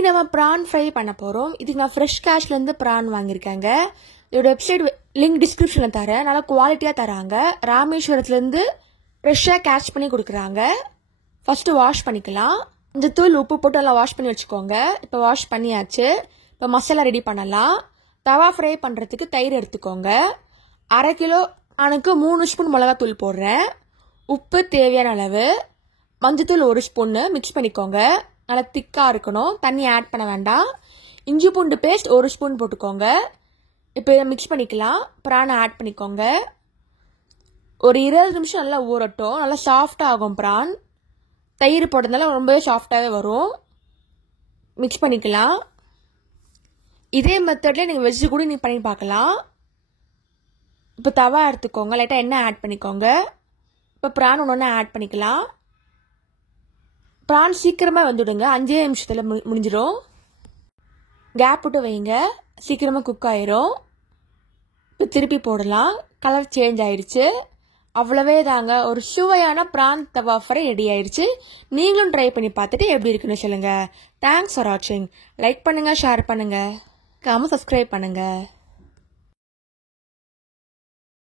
இன்னைக்கு நம்ம PRAN fry பண்ண போகிறோம். இதுக்கு நான் ஃப்ரெஷ் கேஷ்லேருந்து ப்ரான் வாங்கியிருக்கேங்க. இதோட வெப்சைட் லிங்க் டிஸ்கிரிப்ஷனில் தரேன். நல்லா குவாலிட்டியாக தராங்க. ராமேஸ்வரத்துலேருந்து ஃப்ரெஷ்ஷாக கேட்ச் பண்ணி கொடுக்குறாங்க. ஃபஸ்ட்டு வாஷ் பண்ணிக்கலாம். கொஞ்சம் தூள் உப்பு போட்டு நல்லா வாஷ் பண்ணி வச்சுக்கோங்க. இப்போ வாஷ் பண்ணியாச்சு. இப்போ மசாலா ரெடி பண்ணலாம். தவா ஃப்ரை பண்ணுறதுக்கு தயிர் எடுத்துக்கோங்க. 1/2 கிலோ எனக்கு 3 ஸ்பூன் மிளகாத்தூள் போடுறேன். உப்பு தேவையான அளவு, மஞ்சத்தூள் 1 ஸ்பூன்னு மிக்ஸ் பண்ணிக்கோங்க. நல்லா திக்காக இருக்கணும், தண்ணி ஆட் பண்ண வேண்டாம். இஞ்சி பூண்டு பேஸ்ட் 1 ஸ்பூன் போட்டுக்கோங்க. இப்போ மிக்ஸ் பண்ணிக்கலாம். ப்ரானை ஆட் பண்ணிக்கோங்க. ஒரு 20 நிமிஷம் நல்லா ஊறட்டும். நல்லா சாஃப்டாக ஆகும் ப்ரான். தயிர் போடுறதுனால ரொம்பவே சாஃப்டாகவே வரும். மிக்ஸ் பண்ணிக்கலாம். இதே மெத்தட்லேயே நீங்கள் வெஜ்ஜு கூட நீங்கள் பண்ணி பார்க்கலாம். இப்போ தவா எடுத்துக்கோங்க. லைட்டாக எண்ணெய் ஆட் பண்ணிக்கோங்க. இப்போ ப்ரான் ஒன்று ஆட் பண்ணிக்கலாம். ப்ரான் சீக்கிரமாக வந்துவிடுங்க. 5 நிமிஷத்தில் முடிஞ்சிடும். கேப் விட்டு வைங்க, சீக்கிரமாக குக் ஆயிரும். இப்போ திருப்பி போடலாம். கலர் சேஞ்ச் ஆயிடுச்சு. அவ்வளவே தாங்க, ஒரு சுவையான ப்ரான் தவா ஃப்ரை ரெடி ஆயிடுச்சு. நீங்களும் ட்ரை பண்ணி பார்த்துட்டு எப்படி இருக்குன்னு சொல்லுங்கள். தேங்க்ஸ் ஃபார் வாட்சிங். லைக் பண்ணுங்கள், ஷேர் பண்ணுங்கள், சப்ஸ்கிரைப் பண்ணுங்கள்.